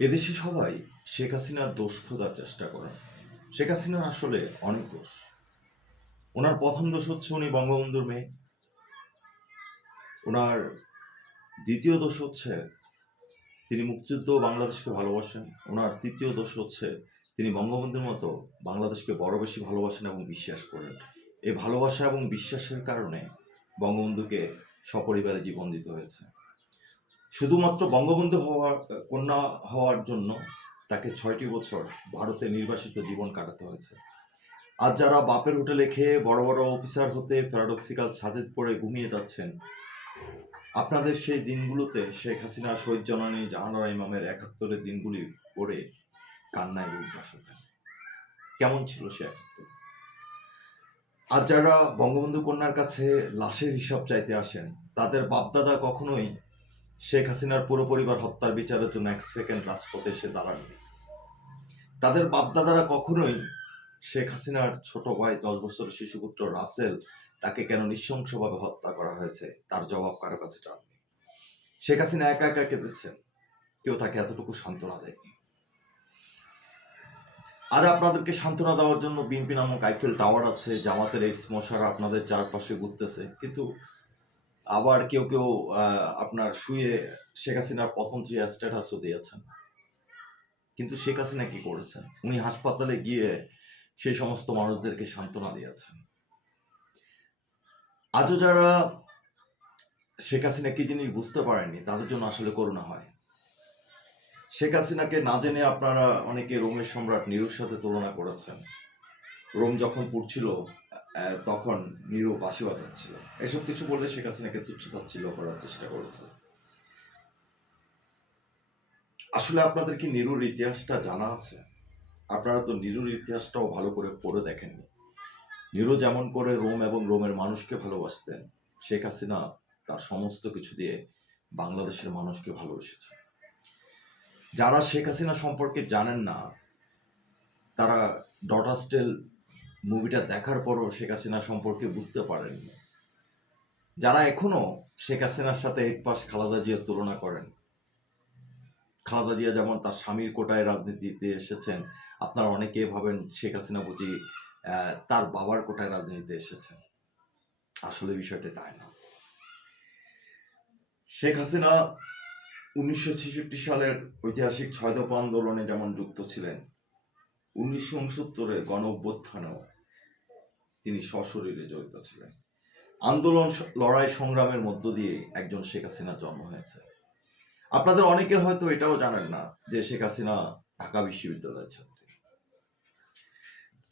এদেশে সবাই শেখ হাসিনার দোষ খোঁজার চেষ্টা করেন। শেখ হাসিনার আসলে অনেক দোষ। ওনার প্রথম দোষ হচ্ছে উনি বঙ্গবন্ধুর মেয়ে। ওনার দ্বিতীয় দোষ হচ্ছে তিনি মুক্তিযুদ্ধ ও বাংলাদেশকে ভালোবাসেন। ওনার তৃতীয় দোষ হচ্ছে তিনি বঙ্গবন্ধুর মতো বাংলাদেশকে বড় বেশি ভালোবাসেন এবং বিশ্বাস করেন। এই ভালোবাসা এবং বিশ্বাসের কারণে বঙ্গবন্ধুকে সপরিবারে জীবন দিতে হয়েছে। শুধুমাত্র বঙ্গবন্ধু কন্যা হওয়ার জন্য তাকে ৬টি বছর ভারতে নির্বাসিত জীবন কাটাতে হয়েছে। আজ যারা বাপের হোটেলে খেয়ে বড় বড় অফিসার হতে প্যারাডক্সিক্যাল সাজেদ পরে ঘুমিয়ে যাচ্ছেন, আপনাদের সেই দিনগুলোতে শেখ হাসিনা, শহীদ জননী জাহানারা ইমামের ৭১-এর দিনগুলি পড়ে কান্নায় বুক ভাসাতেন। কেমন ছিল সে ৭১? আজ যারা বঙ্গবন্ধু কন্যার কাছে লাশের হিসাব চাইতে আসেন, তাদের বাপদাদা কখনোই শেখ হাসিনার পুরো পরিবার হত্যার বিচারের জন্য ১ সেকেন্ড রাজপথে এসে দাঁড়াননি। তাদের বাপদাদারা কখনোই শেখ হাসিনার ছোট ভাই ১০ বছরের শিশুপুত্র রাসেল তাকে কেন নৃশংসভাবে হত্যা করা হয়েছে তার জবাব কারো কাছে চাননি। শেখ হাসিনা একা একা কেঁদেছেন, কেউ তাকে এতটুকু সান্ত্বনা দেয়নি। আজ আপনাদেরকে সান্ত্বনা দেওয়ার জন্য বিএনপি নামক আইফেল টাওয়ার আছে, জামাতের এইডস মশারা আপনাদের চারপাশে ঘুরতেছে, কিন্তু আবার কেউ কেউ আপনার শুয়ে শেখ হাসিনার প্রথম যে স্ট্যাটাসও দিয়েছেন। কিন্তু শেখ হাসিনা কি করেছেন? উনি হাসপাতালে গিয়ে সেই সমস্ত মানুষদেরকে সান্ত্বনা দিয়েছেন। আজও যারা শেখ হাসিনা কি জিনিস বুঝতে পারেননি, তাদের জন্য আসলে করুণা হয়। শেখ হাসিনাকে না জেনে আপনারা অনেকে রোমের সম্রাট নিরুর সাথে তুলনা করেছেন। রোম যখন পুড়ছিল তখন নিরু বাঁশি বাজাচ্ছিল। এসব কিছু বললে শেখ হাসিনাকে তুচ্ছ-তাচ্ছিল্য করার চেষ্টা করেছে। আসলে আপনাদের কি নিরুর ইতিহাসটা জানা আছে? আপনারা তো নিরুর ইতিহাসটাও ভালো করে পড়ে দেখেননি। নিরু যেমন করে রোম এবং রোমের মানুষকে ভালোবাসতেন, শেখ হাসিনা তার সমস্ত কিছু দিয়ে বাংলাদেশের মানুষকে ভালোবেসেছেন। যারা শেখ হাসিনা সম্পর্কে জানেন না, তারা ডটাস টেল মুভিটা দেখার পরও শেখ হাসিনা সম্পর্কে বুঝতে পারেননি। যারা এখনো শেখ হাসিনার সাথে হেডপাস খালেদা জিয়ার তুলনা করেন, খালেদা জিয়া যেমন তার স্বামীর কোটায় রাজনীতিতে এসেছেন, আপনারা অনেকে ভাবেন শেখ হাসিনা বুঝি তার বাবার কোটায় রাজনীতিতে এসেছেন। আসলে বিষয়টা তাই না। শেখ হাসিনা ১৯৬৬ সালের ঐতিহাসিক ৬ দফা আন্দোলনে যেমন যুক্ত ছিলেন, ১৯৬৯-এর গণ অভ্যুত্থানেও তিনি সশরীরে জড়িত ছিলেন। আন্দোলন, লড়াই, সংগ্রামের মধ্য দিয়ে একজন শেখ হাসিনার জন্ম হয়েছে। আপনাদের অনেকের হয়তো এটাও জানেন না যে শেখ হাসিনা ঢাকা বিশ্ববিদ্যালয়ের ছাত্রী।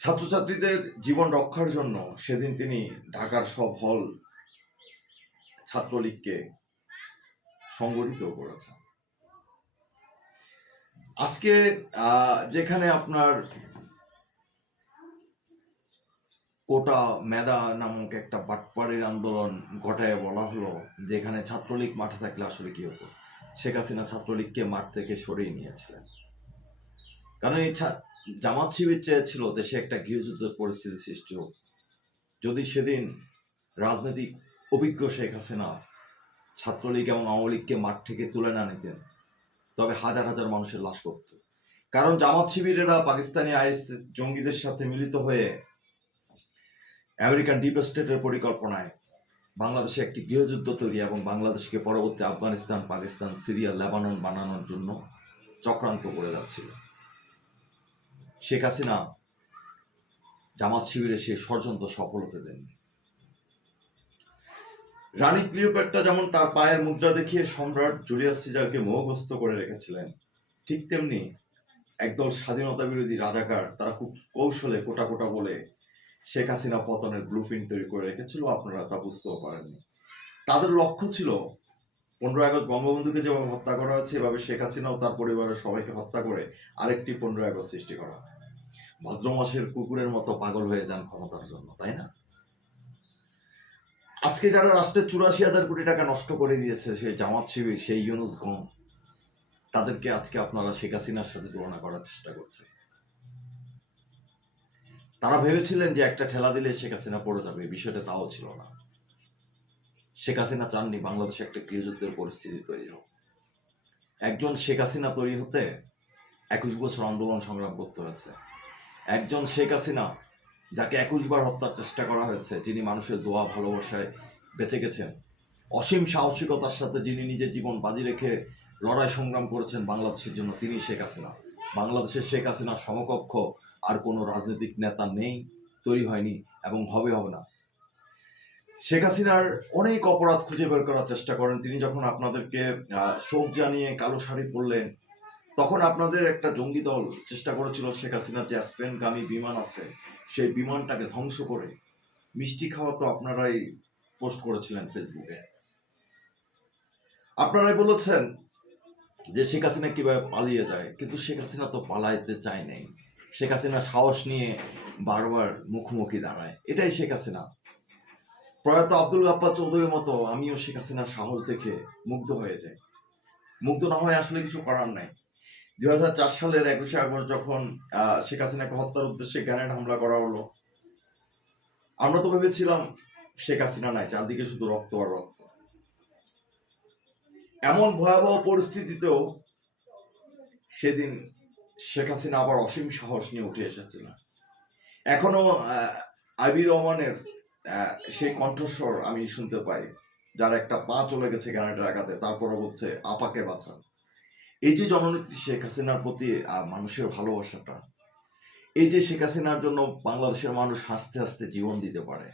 ছাত্রছাত্রীদের জীবন রক্ষার জন্য সেদিন তিনি ঢাকার সব হল ছাত্রলীগকে সংগঠিত করেছেন। আজকে যেখানে আপনার কোটা মেধা নামক একটা বাটপাড়ির আন্দোলন ঘটায় বলা হলো, যেখানে ছাত্রলীগ মাঠে থাকলে আসলে কি হতো, শেখ হাসিনা ছাত্রলীগকে মাঠ থেকে সরিয়ে নিয়েছিলেন। কারণ এই জামাত শিবির চেয়েছিল দেশে একটা গৃহযুদ্ধের পরিস্থিতি সৃষ্টি হোক। যদি সেদিন রাজনৈতিক অভিজ্ঞ শেখ হাসিনা ছাত্রলীগ এবং আওয়ামী লীগকে মাঠ থেকে তুলে না নিতেন, তবে হাজার হাজার মানুষের লাশ পড়ত। কারণ জামাত শিবিরেরা পাকিস্তানি আইএস জঙ্গিদের সাথে মিলিত হয়ে আমেরিকান ডিপ স্টেটের পরিকল্পনায় বাংলাদেশে একটি গৃহযুদ্ধ তৈরি এবং বাংলাদেশকে পরবর্তী আফগানিস্তান, পাকিস্তান, সিরিয়া, লেবানন বানানোর জন্য চক্রান্ত করে যাচ্ছিল। শেখ হাসিনা জামাত শিবিরে সেই ষড়যন্ত্র সফল হতে দেননি। রানী ক্লিওপেট্রা যেমন তার পায়ের মুদ্রা দেখিয়ে সম্রাট জুলিয়াস সিজারকে মোহগ্রস্ত করে রেখেছিলেন, ঠিক তেমনি একদল স্বাধীনতা বিরোধী রাজাকার তারা খুব কৌশলে কোটা কোটা বলে শেখ হাসিনা পতনের ব্লুপ্রিন্ট তৈরি করে রেখেছিল। আপনারা তা বুঝতেও পারেননি। তাদের লক্ষ্য ছিল 15 আগস্ট বঙ্গবন্ধুকে যেভাবে হত্যা করা হয়েছে, এভাবে শেখ হাসিনাও তার পরিবারের সবাইকে হত্যা করে আরেকটি 15 আগস্ট সৃষ্টি করা। ভাদ্র মাসের কুকুরের মতো পাগল হয়ে যান ক্ষমতার জন্য, তাই না? আজকে যারা রাষ্ট্রের ৮৪,০০০ কোটি টাকা নষ্ট করে দিয়েছে, সেই জামাত শিবির, সেই ইউনুস গম, তাদেরকে আজকে আপনারা শেখ হাসিনার সাথে তুলনা করার চেষ্টা করছেন। তারা ভেবেছিলেন যে একটা ঠেলা দিলে শেখ হাসিনা পড়ে যাবে, বিষয়টা তাও ছিল না। শেখ হাসিনা চাননি বাংলাদেশে একটা গৃহযুদ্ধের পরিস্থিতি তৈরি হোক। একজন শেখ হাসিনা তৈরি হতে 21 বছর আন্দোলন সংগ্রাম করতে হয়েছে। একজন শেখ হাসিনা, যাকে 21 বার হত্যার চেষ্টা করা হয়েছে, যিনি মানুষের দোয়া ভালোবাসায় বেঁচে গেছেন, অসীম সাহসিকতার সাথে যিনি নিজের জীবন বাজি রেখে লড়াই সংগ্রাম করেছেন বাংলাদেশের জন্য, তিনি শেখ হাসিনা। বাংলাদেশের শেখ হাসিনার সমকক্ষ আর কোনো রাজনৈতিক নেতা নেই, তৈরি হয়নি এবং হবে না। শেখ হাসিনার অনেক অপরাধ খুঁজে বের করার চেষ্টা করেন তিনি। যখন আপনাদেরকে শোক জানিয়ে কালো শাড়ি পরলেন, তখন আপনাদের একটা জঙ্গি দল চেষ্টা করেছিল শেখ হাসিনার যে স্পেনগামী বিমান আছে সেই বিমানটাকে ধ্বংস করে মিষ্টি খাওয়া তো আপনারাই পোস্ট করেছিলেন ফেসবুকে। আপনারাই বলেছেন যে শেখ হাসিনা কিভাবে পালিয়ে যায়, কিন্তু শেখ হাসিনা তো পালাইতে চায় নাই। শেখ হাসিনা সাহস নিয়ে বারবার মুখোমুখি দাঁড়ায়, এটাই শেখ হাসিনা। প্রয়াত আব্দুল গাফফার চৌধুরীর মতো আমিও শেখ হাসিনার সাহস দেখে মুগ্ধ হয়ে যাই। মুগ্ধ না হয়ে আসলে কিছু করার নাই। 2004 সালের 21শে আগস্ট যখন শেখ হাসিনাকে হত্যার উদ্দেশ্যে গ্রেনেড হামলা করা হলো, আমরা তো ভেবেছিলাম শেখ হাসিনা নাই, চারদিকে শুধু রক্ত আর রক্ত। এমন ভয়াবহ পরিস্থিতিতেও সেদিন শেখ হাসিনা আবার অসীম সাহস নিয়ে উঠে এসেছিল। এখনো আইবি রহমানের সেই কণ্ঠস্বর আমি শুনতে পাই, যার একটা পা চলে গেছে গ্রেনেডের আঘাতে, তারপরে বলছে আপাকে বাঁচান। এই যে জননেত্রী শেখ হাসিনার প্রতি মানুষের ভালোবাসাটা, এই যে শেখ হাসিনার জন্য বাংলাদেশের মানুষ হাসতে হাসতে জীবন দিতে পারে।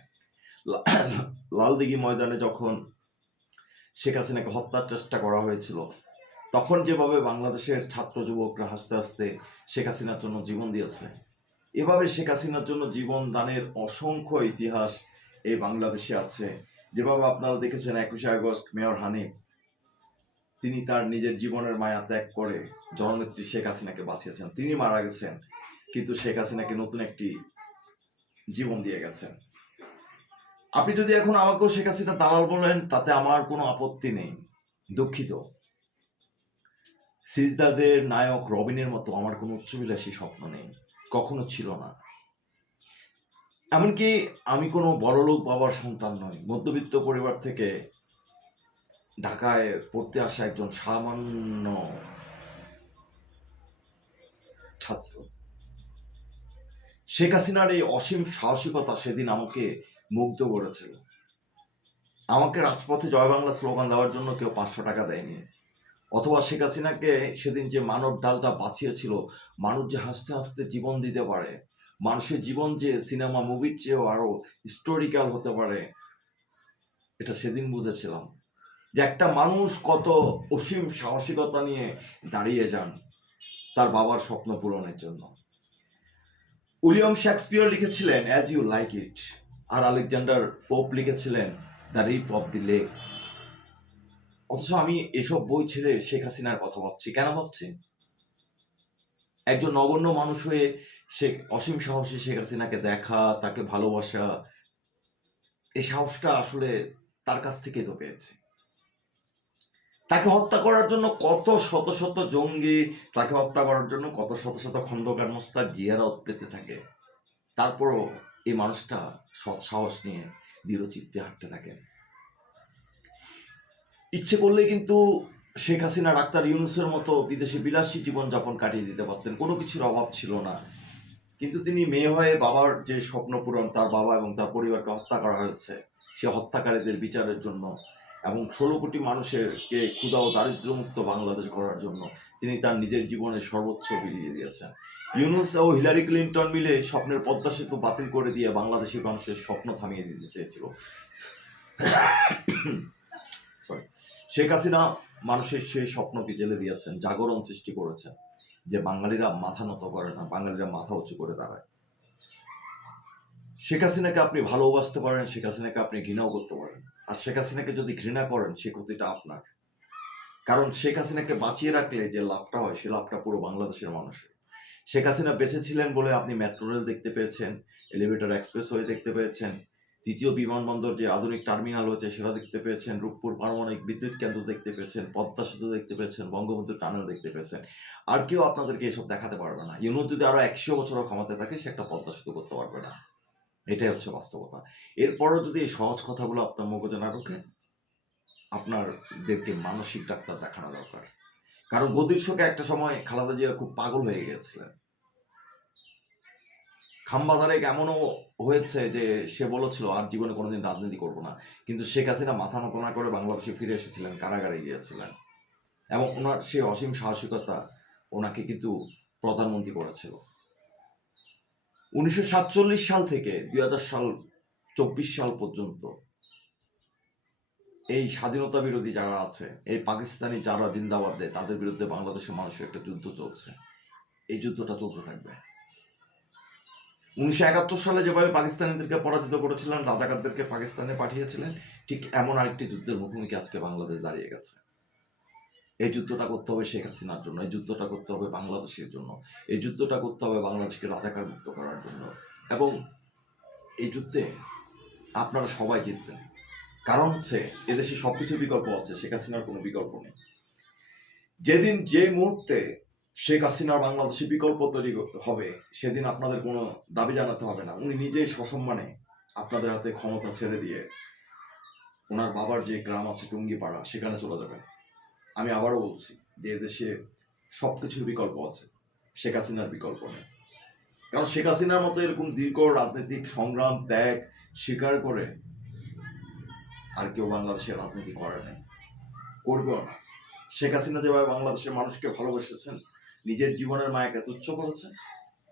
লালদিঘি ময়দানে যখন শেখ হাসিনাকে হত্যার চেষ্টা করা হয়েছিল, তখন যেভাবে বাংলাদেশের ছাত্র যুবকরা হাসতে হাসতে শেখ হাসিনার জন্য জীবন দিয়েছে, এভাবে শেখ হাসিনার জন্য জীবন দানের অসংখ্য ইতিহাস এই বাংলাদেশে আছে। যেভাবে আপনারা দেখেছেন 21শে আগস্ট মেয়র হানিফ, তিনি তার নিজের জীবনের মায়া ত্যাগ করে জননেত্রী শেখ হাসিনাকে বাঁচিয়েছেন। তিনি মারা গেছেন, কিন্তু শেখ হাসিনাকে নতুন একটি জীবন দিয়ে গেছেন। আপনি যদি এখন আমাকেও শেখ হাসিনা দালাল বলেন, তাতে আমার কোনো আপত্তি নেই। দুঃখিত, সিজদাদের নায়ক রবিনের মতো আমার কোনো উচ্চবিলাসী স্বপ্ন নেই, কখনো ছিল না। এমনকি আমি কোনো বড়লোক বাবার সন্তান নই। মধ্যবিত্ত পরিবার থেকে ঢাকায় পড়তে আসা একজন সামান্য ছাত্র। শেখ হাসিনার এই অসীম সাহসিকতা সেদিন আমাকে মুগ্ধ করেছিল। আমাকে রাজপথে জয় বাংলা স্লোগান দেওয়ার জন্য কেউ 500 টাকা দেয়নি, অথবা শেখ হাসিনাকে সেদিন যে মানব ডালটা বাঁচিয়েছিল, মানুষ যে হাসতে হাসতে জীবন দিতে পারে, মানুষের জীবন যে সিনেমা মুভির চেয়েও আরো হিস্টোরিক্যাল হতে পারে, এটা সেদিন বুঝেছিলাম। যে একটা মানুষ কত অসীম সাহসিকতা নিয়ে দাঁড়িয়ে যান তার বাবার স্বপ্ন পূরণের জন্য। উইলিয়াম শেক্সপিয়ার লিখেছিলেন অ্যাজ ইউ লাইক ইট, আর আলেকজান্ডার পোপ লিখেছিলেন the rape of the lock. অথচ আমি এসব বই ছেড়ে শেখ হাসিনার কথা ভাবছি। কেন ভাবছি? একজন নগণ্য মানুষ হয়ে অসীম সাহসী শেখ হাসিনাকে দেখা, তাকে ভালোবাসা, এই সাহসটা আসলে তার কাছ থেকেই তো পেয়েছে। তাকে হত্যা করার জন্য কত শত শত জঙ্গি, তাকে হত্যা করার জন্য কত শত শত খন্দকার মোস্তাক জিয়ারা উৎপেতে থাকে, তারপরও এই মানুষটা সৎ সাহস নিয়ে দৃঢ়চিত্তে হাঁটতে থাকে। ইচ্ছে করলে কিন্তু শেখ হাসিনা ডাক্তার ইউনূসের মতো বিদেশে বিলাসী জীবনযাপন কাটিয়ে দিতে পারতেন, কোনো কিছুর অভাব ছিল না। কিন্তু তিনি মেয়ে হয়ে বাবার যে স্বপ্ন পূরণ, তার বাবা এবং তার পরিবারকে হত্যা করা হয়েছে, সে হত্যাকারীদের বিচারের জন্য এবং 16 কোটি মানুষেরকে ক্ষুধা ও দারিদ্র্যমুক্ত বাংলাদেশ গড়ার জন্য তিনি তার নিজের জীবনের সর্বোচ্চ বিলিয়ে দিয়েছেন। ইউনূস ও হিলারি ক্লিন্টন মিলে স্বপ্নের পদ্মা সেতু বাতিল করে দিয়ে বাংলাদেশি মানুষের স্বপ্ন থামিয়ে দিতে চেয়েছিল। শেখ হাসিনা মানুষের সেই স্বপ্নকে জেলে দিয়েছেন, জাগরণ সৃষ্টি করেছেন যে বাঙালিরা মাথা নত করে না, বাঙালিরা মাথা উঁচু করে দাঁড়ায়। শেখ হাসিনাকে আপনি ভালোবাসতে পারেন, শেখ হাসিনাকে আপনি ঘৃণাও করতে পারেন। আর শেখ হাসিনাকে যদি ঘৃণা করেন, সে ক্ষতিটা আপনার। কারণ শেখ হাসিনাকে বাঁচিয়ে রাখলে যে লাভটা হয়, সে লাভটা পুরো বাংলাদেশের মানুষের। শেখ হাসিনা বেঁচে ছিলেন বলে আপনি মেট্রো রেল দেখতে পেয়েছেন, এলিভেটর এক্সপ্রেসওয়ে দেখতে পেয়েছেন, তৃতীয় বিমানবন্দর যে আধুনিক টার্মিনাল হয়েছে সেটা দেখতে পেয়েছেন, রূপপুর পারমাণবিক বিদ্যুৎ কেন্দ্র দেখতে পেয়েছেন, পদ্মা সেতু দেখতে পেয়েছেন, বঙ্গবন্ধু টানেল দেখতে পেয়েছেন। আর কেউ আপনাদেরকে এসব দেখাতে পারবে না। ইউনূস যদি আরো 100 বছরও ক্ষমতায় থাকে, সে একটা পদ্মা সেতু করতে পারবে না। এটাই হচ্ছে বাস্তবতা। এরপরও যদি এই সহজ কথাগুলো আপনার মগজে না ঢোকে, আপনাদেরকে মানসিক ডাক্তার দেখানো দরকার। কারণ গদির শোকে একটা সময় খালেদা জিয়া খুব পাগল হয়ে গিয়েছিলেন। খাম্বা তারেক এমনও হয়েছে যে সে বলেছিল আর জীবনে কোনোদিন রাজনীতি করব না, কিন্তু শেখ হাসিনা মাথা নত না করে বাংলাদেশে ফিরে এসেছিলেন, কারাগারে গিয়েছিলেন, এবং ওনার সে অসীম সাহসিকতা ওনাকে কিন্তু প্রধানমন্ত্রী করেছিল। 1947 সাল থেকে 2024 সাল পর্যন্ত এই স্বাধীনতা বিরোধী যারা আছে, এই পাকিস্তানি যারা জিন্দাবাদ দেয়, তাদের বিরুদ্ধে বাংলাদেশের মানুষের একটা যুদ্ধ চলছে। এই যুদ্ধটা চলতে থাকবে। 1971 সালে যেভাবে পাকিস্তানিদেরকে পরাজিত করেছিলেন, রাজাকারদেরকে পাকিস্তানে পাঠিয়েছিলেন, ঠিক এমন আরেকটি যুদ্ধের মুখোমুখি আজকে বাংলাদেশ দাঁড়িয়ে গেছে। এই যুদ্ধটা করতে হবে শেখ হাসিনার জন্য, এই যুদ্ধটা করতে হবে বাংলাদেশের জন্য, এই যুদ্ধটা করতে হবে বাংলাদেশকে রাজাকার মুক্ত করার জন্য। এবং এই যুদ্ধে আপনারা সবাই জিতবেন। কারণ হচ্ছে এদেশে সবকিছুর বিকল্প আছে, শেখ হাসিনার কোনো বিকল্প নেই। যেদিন যে মুহূর্তে শেখ হাসিনার বাংলাদেশে বিকল্প তৈরি হবে, সেদিন আপনাদের কোনো দাবি জানাতে হবে না। উনি নিজেই সসম্মানে আপনাদের হাতে ক্ষমতা ছেড়ে দিয়ে ওনার বাবার যে গ্রাম আছে টুঙ্গিপাড়া, সেখানে চলে যাবেন। আমি আবারও বলছি যে এদেশে সবকিছুর বিকল্প আছে, শেখ হাসিনার বিকল্প নেই। কারণ শেখ হাসিনার মতো এরকম দীর্ঘ রাজনৈতিক সংগ্রাম ত্যাগ স্বীকার করে আর কেউ বাংলাদেশের রাজনীতি করে নাই, করবেও না। শেখ হাসিনা যেভাবে বাংলাদেশের মানুষকে ভালোবেসেছেন, নিজের জীবনের মায়াকে তুচ্ছ করেছেন,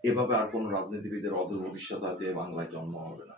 এভাবে আর কোনো রাজনীতিবিদের অদূর ভবিষ্যৎ হয়তো বাংলায় জন্ম হবে না।